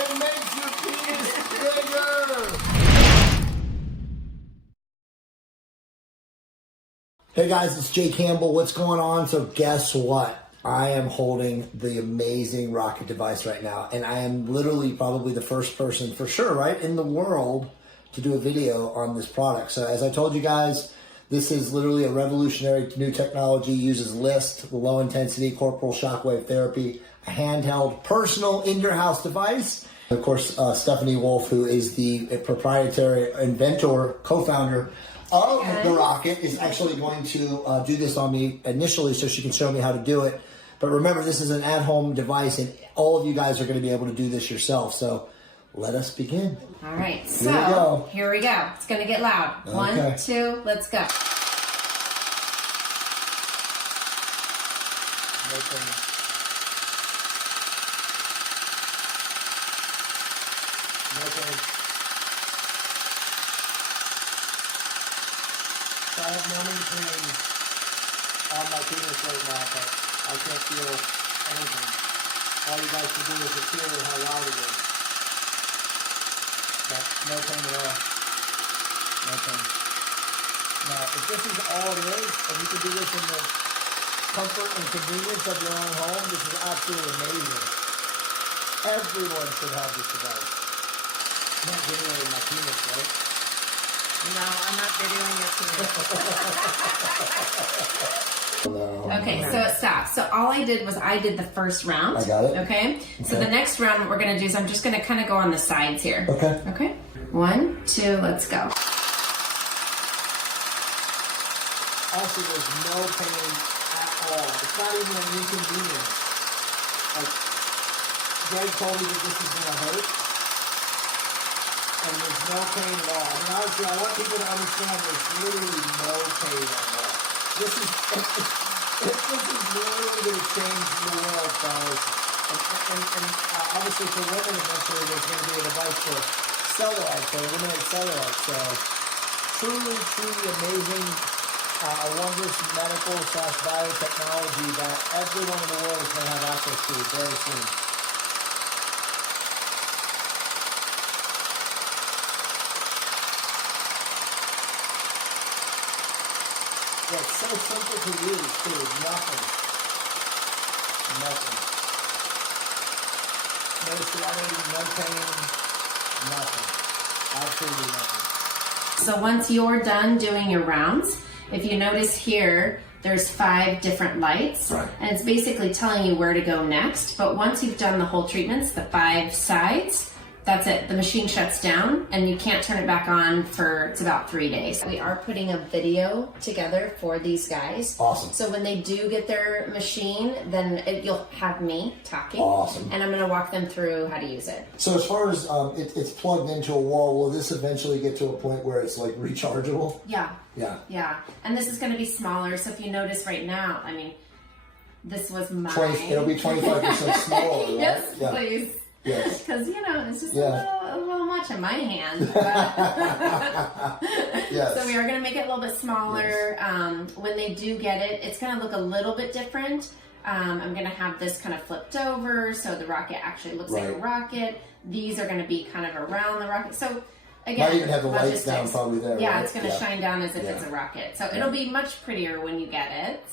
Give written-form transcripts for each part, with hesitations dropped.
It makes your penis bigger. Hey guys, it's Jay Campbell. What's going on? So guess what? I am holding the amazing rocket device right now, and I am literally probably the first person for sure, right, in the world to do a video on this product. So as I told you guys, this is literally a revolutionary new technology, uses LIST, low intensity corporal shockwave therapy, a handheld personal in your house device. Of course, Stephanie Wolf, who is the proprietary inventor, co-founder of the rocket, is actually going to do this on me initially so she can show me how to do it. But remember, this is an at-home device, and all of you guys are going to be able to do this yourself. So let us begin. All right, so here we go. It's going to get loud. Okay. 1, 2, let's go. Okay. So I have no pain on my penis right now, but I can't feel anything. All you guys can do is just hear how loud it is. But no pain at all. No pain. Now, if this is all it is, and you can do this in the comfort and convenience of your own home, this is absolutely amazing. Everyone should have this device. I'm not videoing my penis, right? No, I'm not videoing your penis. No. Okay, so it stops. So all I did was I did the first round. I got it. Okay? So the next round, what we're going to do is I'm just going to kind of go on the sides here. Okay. Okay? 1, 2, let's go. Also, there's no pain at all. It's not even an inconvenience. Like, Greg told me that this is going to hurt, and there's no pain at all. I mean, honestly, I want people to understand there's literally no pain at all. This is literally going to change the world, fellas. And obviously for women, eventually there's going to be a device for cellulite, for eliminate cellulite. So, truly amazing. A wondrous medical / biotechnology that everyone in the world is going to have access to very soon. Yeah, it's so simple to use too. Nothing. No sweating, no pain, nothing. Absolutely nothing. So once you're done doing your rounds, if you notice here, there's 5 different lights, right, and it's basically telling you where to go next. But once you've done the whole treatments, the 5 sides, that's it. The machine shuts down and you can't turn it back on for, it's about 3 days. We are putting a video together for these guys. Awesome. So when they do get their machine, then you'll have me talking. Awesome. And I'm going to walk them through how to use it. So as far as it's plugged into a wall, will this eventually get to a point where it's like rechargeable? Yeah. Yeah. Yeah. And this is going to be smaller. So if you notice right now, I mean, this was mine. It'll be 25% smaller, right? Yes, yeah. please. Yes. Because, you know, it's just Yeah. a little much in my hand. Yes. So we are going to make it a little bit smaller. Yes. When they do get it, it's going to look a little bit different. I'm going to have this kind of flipped over so the rocket actually looks like a rocket. These are going to be kind of around the rocket. So, again, might even have the lights down probably there. Yeah, right? it's going to shine down as if it's a rocket. So it'll be much prettier when you get it.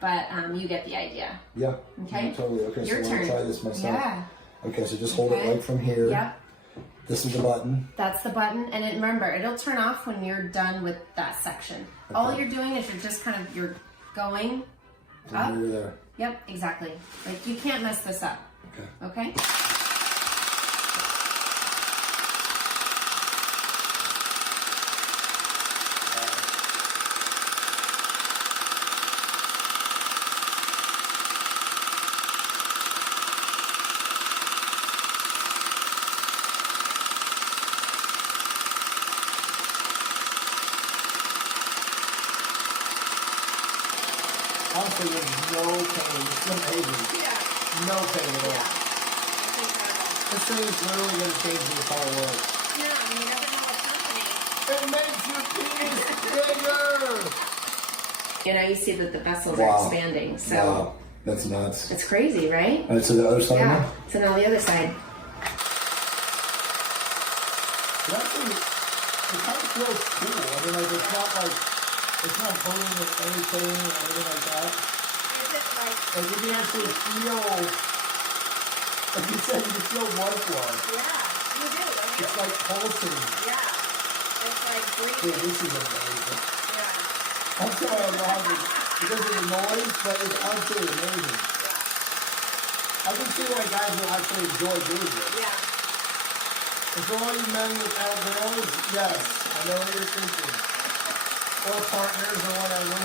But you get the idea. Yeah. Okay. Yeah, totally. Okay, Your so turn. I'm going to try this myself. Yeah. Okay, so just hold it right from here. Yep. This is the button. That's the button, and remember, it'll turn off when you're done with that section. Okay. All you're doing is you're going up. You're there. Yep, exactly. Like, you can't mess this up. Okay? Okay? Honestly, there's no pain. It's amazing. Yeah. No pain at all. Yeah. It's incredible. This thing is literally going to change the entire world. Yeah, I mean, you never know what's happening. It makes your penis bigger! You know, you see that the vessels Wow. are expanding, so Wow. That's nuts. it's crazy, right? All right, so the other side Yeah. now? So now the other side. It actually, it kind of feels cool. I mean, like, it's not hurting or anything or anything like that. Is it like... Like, you can actually feel, like you said, you can feel blood flow. Yeah, you do, don't you? It's like pulsing. Yeah. It's like breathing. Dude, this is amazing. Yeah. I'm sorry I'm laughing because of the noise, but it's absolutely amazing. Yeah. I can see why guys will actually enjoy doing this. Yeah. And for all you men without girls, yes, I know what you're thinking. Or partners or whatever.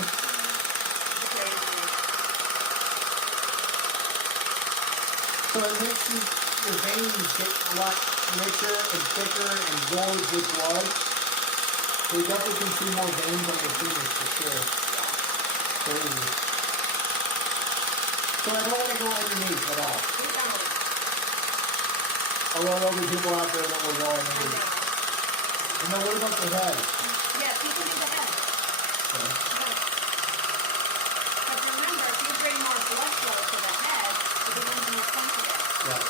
So it makes your veins get a lot richer and thicker and gorged with blood. So you definitely can see more veins on your penis for sure. Crazy. So I don't want to go underneath at all. Although there'll be people out there that will go underneath. And then what about the head? Yes, you can do the head. Okay. But remember, if you bring more blood flow to the head, it becomes more sensitive. Right.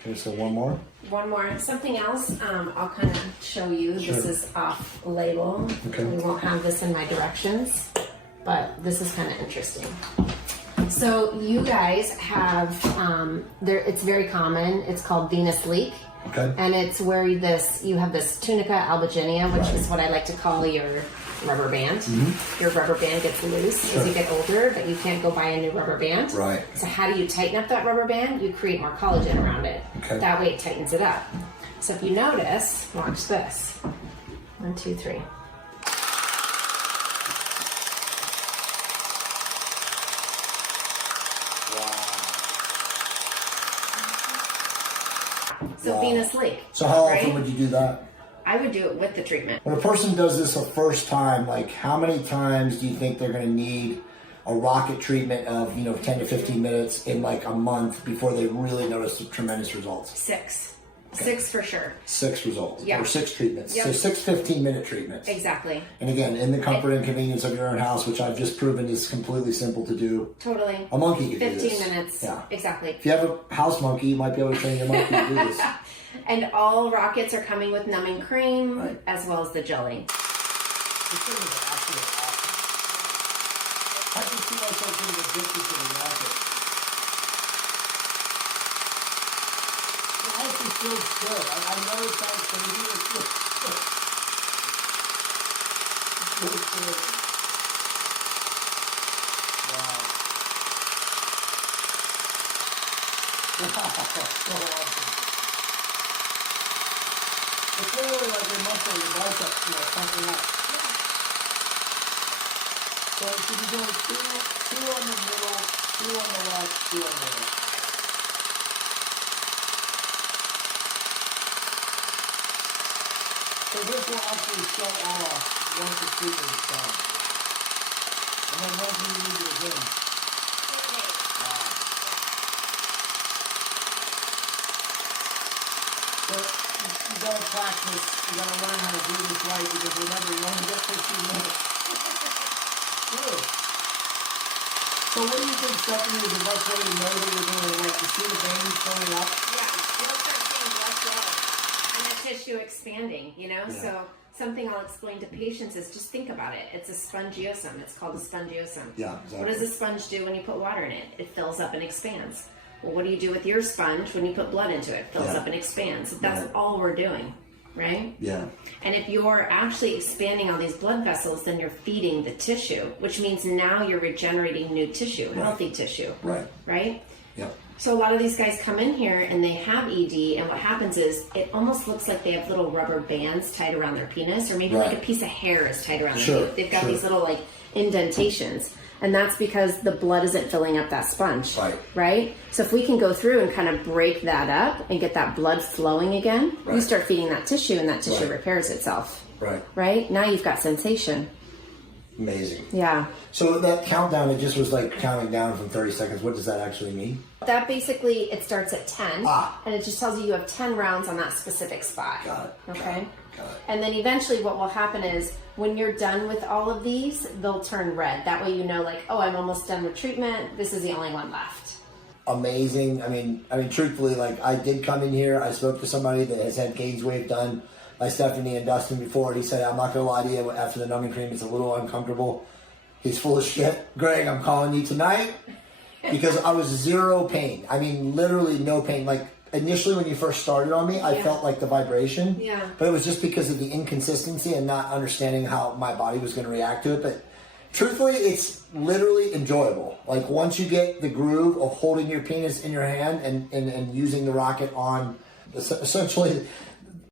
Okay, so one more. One more. Something else I'll kind of show you. Sure. This is off label. Okay. We won't have this in my directions, but this is kind of interesting. So you guys have, it's very common. It's called venous leak. Okay. And it's where you have this tunica albuginea, which is what I like to call your rubber band. Mm-hmm. Your rubber band gets loose as you get older, but you can't go buy a new rubber band. Right. So how do you tighten up that rubber band? You create more collagen around it. Okay. That way it tightens it up. So if you notice, watch this. 1, 2, 3. So Wow. venous leak. So how right? often would you do that? I would do it with the treatment. When a person does this the first time, like how many times do you think they're going to need a rocket treatment of 10 to 15 minutes in like a month before they really notice the tremendous results? 6. Okay. 6 for sure. 6 results. Yeah. Or 6 treatments. Yep. So 6 15-minute treatments. Exactly. And again, in the comfort and convenience of your own house, which I've just proven is completely simple to do. Totally. A monkey could do 15 this. minutes. Yeah. Exactly. If you have a house monkey, you might be able to train your monkey to do this. And all rockets are coming with numbing cream Right. as well as the jelly. This thing is actually awesome. I can see myself getting addicted to the rocket. It honestly feels good. I know it sounds crazy. It feels good. It feels good. Wow. Wow. So awesome. It's literally like your muscle, your biceps, pumping up. So you should be doing two on the middle, 2 on the left, 2 on the right. So this will actually shut off once the treatment is done. And then when can you use it again? Wow. So you gotta practice, you gotta learn how to do this right because remember, you only get 15 minutes. Good. So what do you think, Stephanie, is the best way to know that you're doing it right? To see the veins filling up? Yeah, you'll start seeing blood flow and the tissue expanding, Yeah. So something I'll explain to patients is just think about it. It's a spongiosum. It's called a spongiosum. Yeah, exactly. What does a sponge do when you put water in it? It fills up and expands. Well, what do you do with your sponge when you put blood into it? It fills up and expands. That's all we're doing, right? Yeah. And if you're actually expanding all these blood vessels, then you're feeding the tissue, which means now you're regenerating new tissue, healthy tissue. Right. Right? Yep. So a lot of these guys come in here and they have ED, and what happens is it almost looks like they have little rubber bands tied around their penis, or maybe like a piece of hair is tied around their penis. They've got these little like indentations. And that's because the blood isn't filling up that sponge. Right? So if we can go through and kind of break that up and get that blood flowing again, you start feeding that tissue and that tissue repairs itself. Right? Now you've got sensation. Amazing. Yeah. So that countdown, it just was like counting down from 30 seconds. What does that actually mean? That basically, it starts at 10. Ah. And it just tells you have 10 rounds on that specific spot. Got it. Okay? Got it. And then eventually what will happen is when you're done with all of these, they'll turn red. That way you know, like, oh, I'm almost done with treatment. This is the only one left. amazing. I mean, truthfully, like I did come in here. I spoke to somebody that has had gaze wave done by Stephanie and Dustin before. He said, I'm not gonna lie to you, after the numbing cream, it's a little uncomfortable. He's full of shit. Greg, I'm calling you tonight because I was zero pain. I mean, literally no pain. Like initially when you first started on me, I felt like the vibration. Yeah. But it was just because of the inconsistency and not understanding how my body was going to react to it. But truthfully, it's literally enjoyable. Like once you get the groove of holding your penis in your hand and using the rocket on essentially